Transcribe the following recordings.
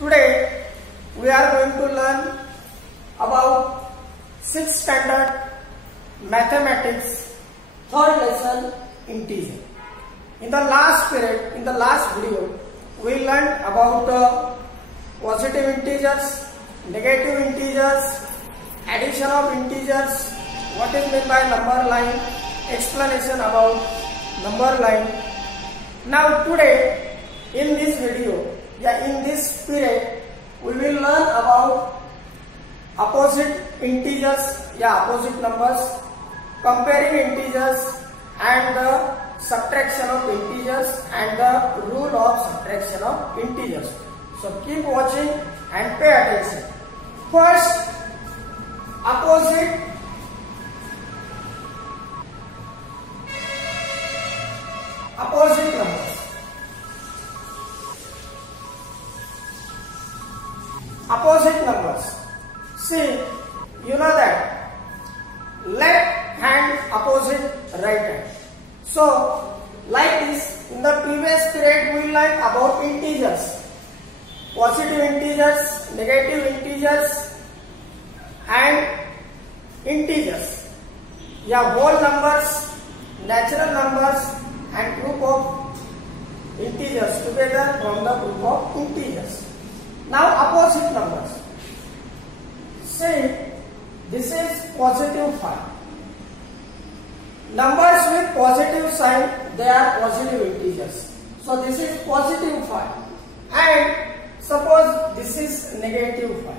Today we are going to learn about 6th standard mathematics, third lesson, integer. In the last period, in the last video, we learned about positive integers, negative integers, addition of integers, what is meant by number line, explanation about number line. Now today in this video, in this period, we will learn about opposite integers, opposite numbers, comparing integers and the subtraction of integers and the rule of subtraction of integers. So keep watching and pay attention. First, opposite numbers. Opposite numbers. See, you know that left hand opposite right hand. So, like this, in the previous period we learned about integers, positive integers, negative integers, and integers. Whole numbers, natural numbers, and group of integers together from the group of integers. Now opposite numbers. Say this is positive 5. Numbers with positive sign, they are positive integers. So this is positive 5. And suppose this is negative 5.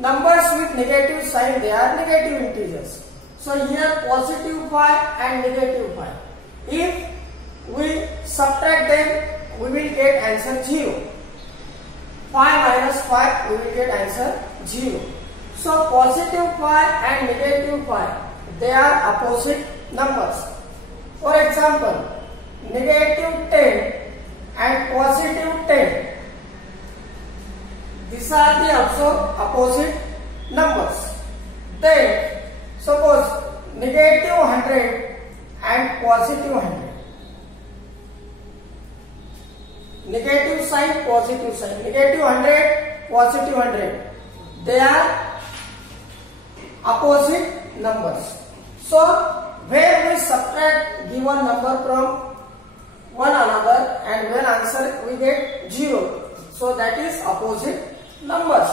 Numbers with negative sign, they are negative integers. So here positive 5 and negative 5. If we subtract them, we will get answer 0. 5 minus 5, we will get answer 0. So positive 5 and negative 5, they are opposite numbers. For example, negative 10 and positive 10. These are the also opposite numbers. Then suppose negative 100 and positive 100. Negative sign, positive sign. Negative 100, positive 100. They are opposite numbers. So, where we subtract given number from one another and when answer we get 0. So, that is opposite numbers.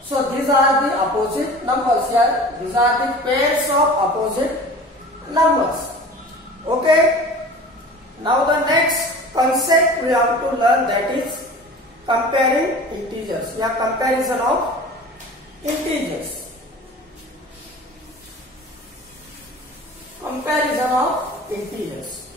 So, these are the opposite numbers here. These are the pairs of opposite numbers. Okay. Now, the next concept we have to learn, that is comparing integers. Comparison of integers. Comparison of integers.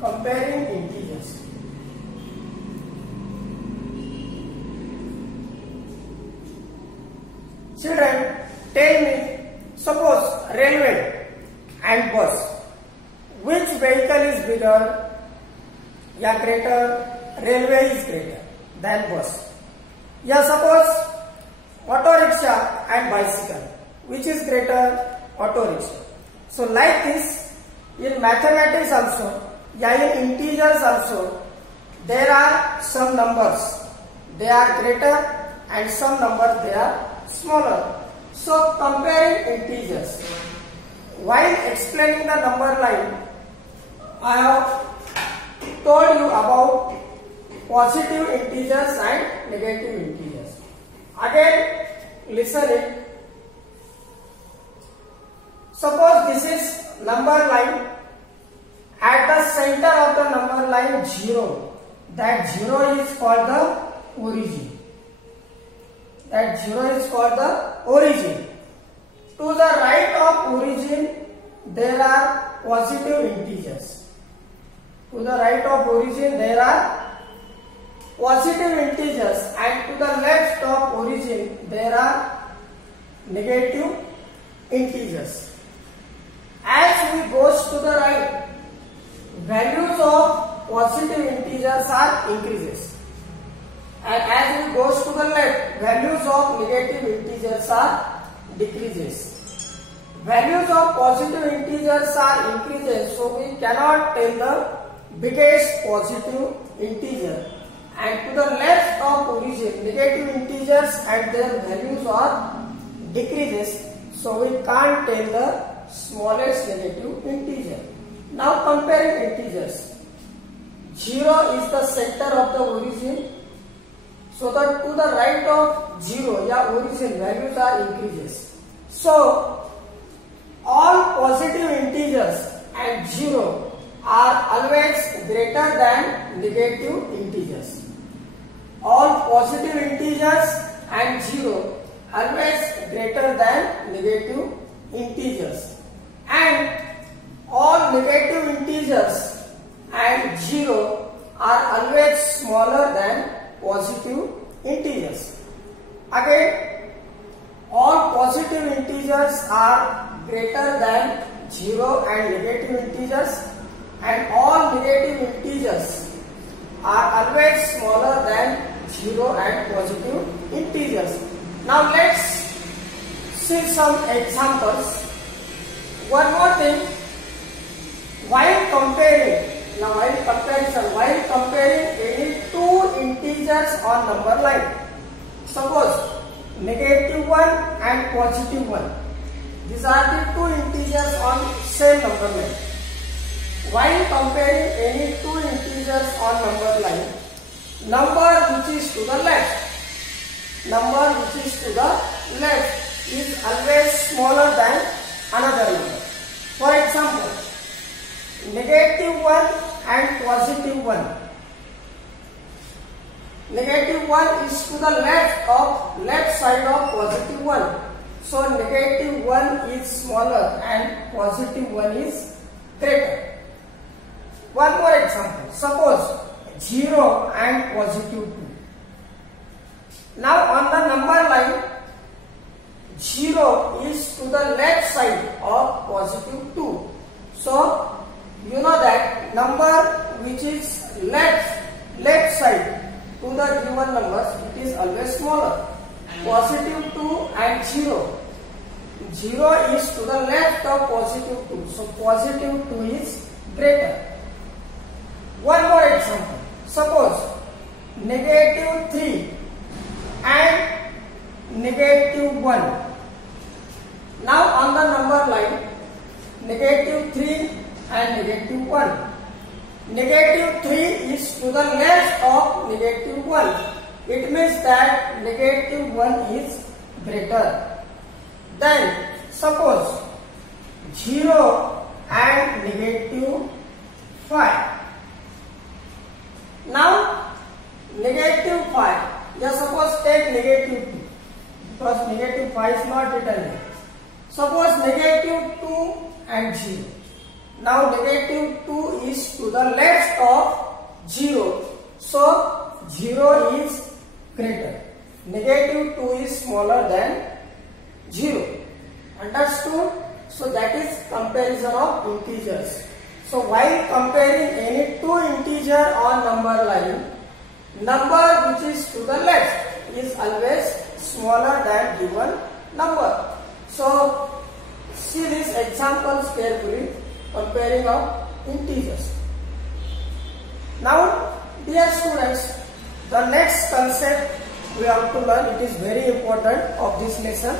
Comparing integers. Children, tell me, suppose railway and bus, which vehicle is bigger? Greater. Railway is greater than bus. Suppose auto rickshaw and bicycle, which is greater? Auto rickshaw. So like this, in mathematics also, in integers also, there are some numbers, they are greater, and some numbers they are smaller. So comparing integers. While explaining the number line, I have told you about positive integers and negative integers. Again, listen it. Suppose this is number line. At the center of the number line 0. That 0 is called the origin. That 0 is called the origin. To the right of origin, there are positive integers. To the right of origin, there are positive integers, and to the left of origin, there are negative integers. As we goes to the right, values of positive integers are increases. and as it goes to the left, values of negative integers are decreases. values of positive integers are increases, so we cannot tell the biggest positive integer. And to the left of origin, negative integers and their values are decreases, so we can't tell the smallest negative integer. Now comparing integers. 0 is the center of the origin, so that to the right of 0 या origin values are increases. So all positive integers and 0 are always greater than negative integers. All positive integers and 0 always greater than negative integers, and all negative integers and 0 are always smaller than positive integers. Again, all positive integers are greater than 0 and negative integers, and all negative integers are always smaller than 0 and positive integers. Now let's see some examples. One more thing, while comparing any two integers on number line, suppose negative 1 and positive 1, these are the two integers on same number line. While comparing any two integers on number line, number which is to the left is always smaller than another number. For example, negative 1 and positive 1. Negative 1 is to the left side of positive 1. So negative 1 is smaller and positive 1 is greater. One more example. Suppose 0 and positive 2. Now on the number line, 0 is to the left side of positive 2. So you know that number which is left side to the given numbers, it is always smaller. Positive 2 and 0. 0 is to the left of positive 2. So positive 2 is greater. One more example. Suppose negative 3 and negative 1. Now on the number line, negative 3 and negative 1. Negative 3 is to the left of negative 1. It means that negative 1 is greater. Then suppose 0 and negative 5. Now negative 5. Just suppose take negative 2, because negative 5 is not written here. Suppose negative 2 and 0. Now negative 2 is to the left of 0. So 0 is greater. Negative 2 is smaller than 0. Understood? So that is comparison of integers. So while comparing any two integer on number line, number which is to the left is always smaller than given number. So see these examples carefully, comparing of integers. Now dear students, the next concept we have to learn, it is very important of this lesson,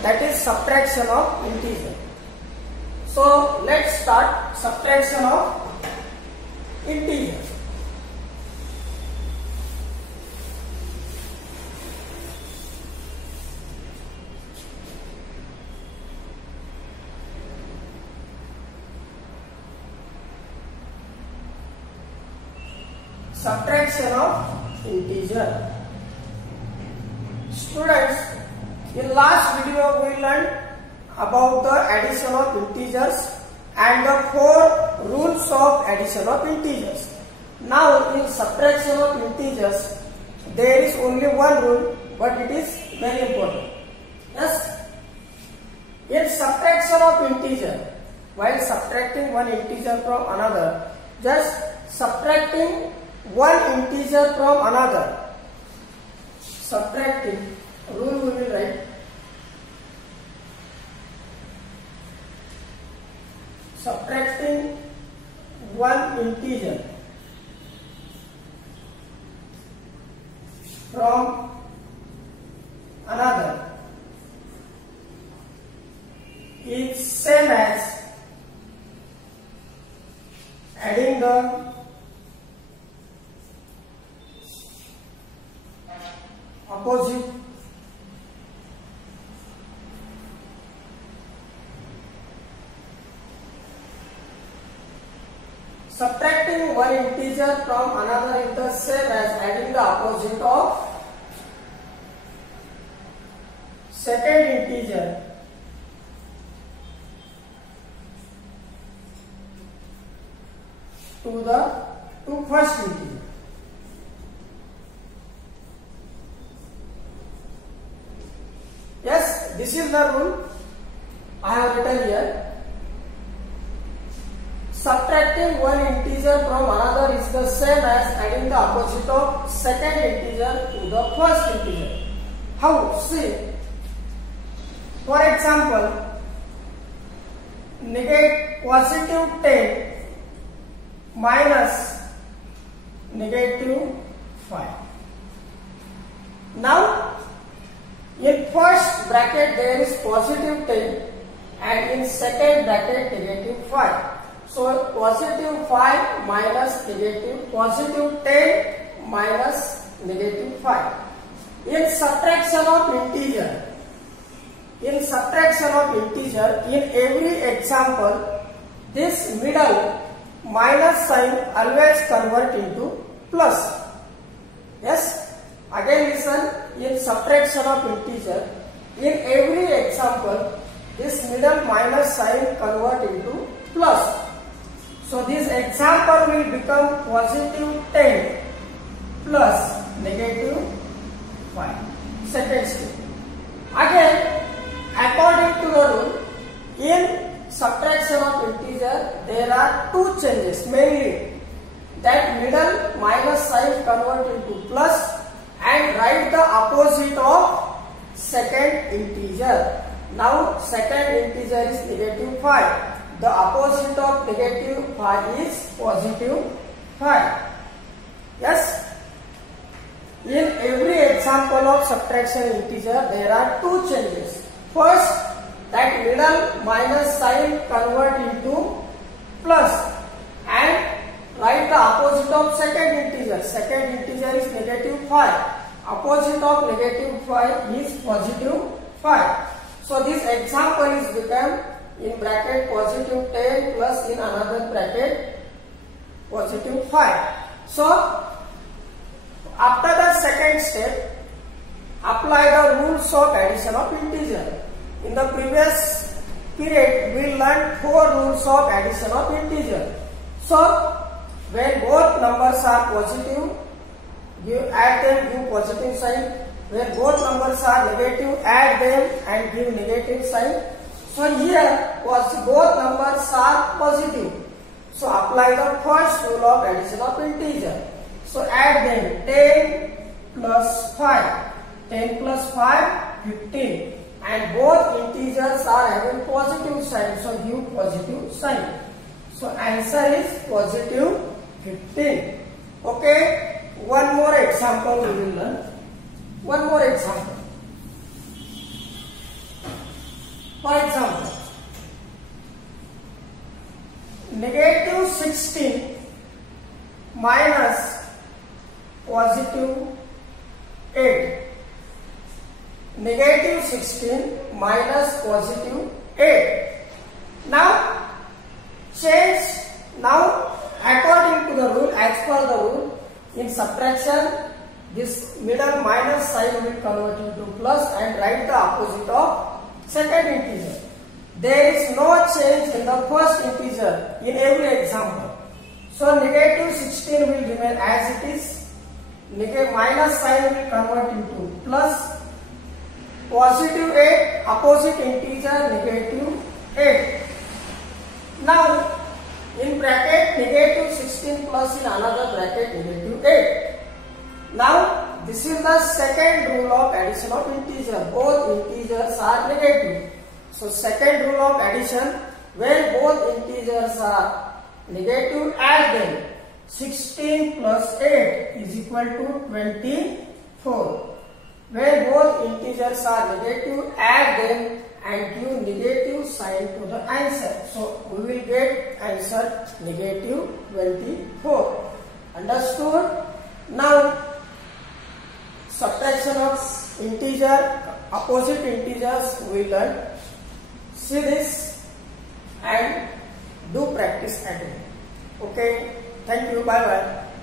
that is subtraction of integer. So let's start subtraction of integer. Subtraction of integer. Students, in last video we learned about the addition of integers and the 4 rules of addition of integers. Now in subtraction of integers, there is only one rule, but it is very important. Yes, in subtraction of integer, while subtracting one integer from another, just subtracting one integer from another, subtracting, rule we will write, subtracting one integer from another is same as adding the opposite subtracting one integer from another is the same as adding the opposite of second integer to first integer. Yes, this is the rule I have written here. Subtracting one integer from another is the same as adding the opposite of second integer to the first integer. How? See, for example, negate positive 10 minus negative 5. Now, in first bracket there is positive 10 and in second bracket negative 5. So, positive 5 minus negative, positive 10 minus negative 5. In subtraction of integer, in every example, this middle minus sign always convert into plus. Yes, again listen, in subtraction of integer, in every example, this middle minus sign convert into plus. So this example will become positive 10 plus negative 5. Second step. Again, according to the rule, in subtraction of integer, there are two changes mainly. That middle minus sign convert into plus and write the opposite of second integer. Now second integer is negative 5. The opposite of negative 5 is positive 5. Yes? In every example of subtraction integer, there are two changes. First, that middle minus sign convert into plus and write the opposite of second integer. Second integer is negative 5. Opposite of negative 5 is positive 5. So this example is become in bracket positive 10 plus in another bracket positive 5. So after the second step, apply the rules of addition of integer. In the previous period, we learned 4 rules of addition of integer. So when both numbers are positive, add them, give positive sign. When both numbers are negative, add them and give negative sign. So here both numbers are positive. So apply the first rule of addition of integer. So add them 10 plus 5. 10 plus 5, 15. And both integers are having positive sign. So give positive sign. So answer is positive 15. Okay. One more example we will learn. One more example. For example, negative 16 minus positive 8. Negative 16 minus positive 8. Now, change. Now, according to the rule, as per the rule, in subtraction, this middle minus sign will convert into plus and write the opposite of second integer. There is no change in the first integer in every example. So negative 16 will remain as it is. Negative minus sign will convert into plus. Positive 8, opposite integer negative 8. Now in bracket negative 16 plus in another bracket negative 8. Now this is the second rule of addition of integer. Both integers are negative. So second rule of addition, When both integers are negative, add them. 16 plus 8 is equal to 24. When both integers are negative, add them and give negative sign to the answer. So we will get answer negative 24. Understood? Now subtraction of integer, opposite integers we learn. See this and do practice at home. Okay, thank you, bye bye.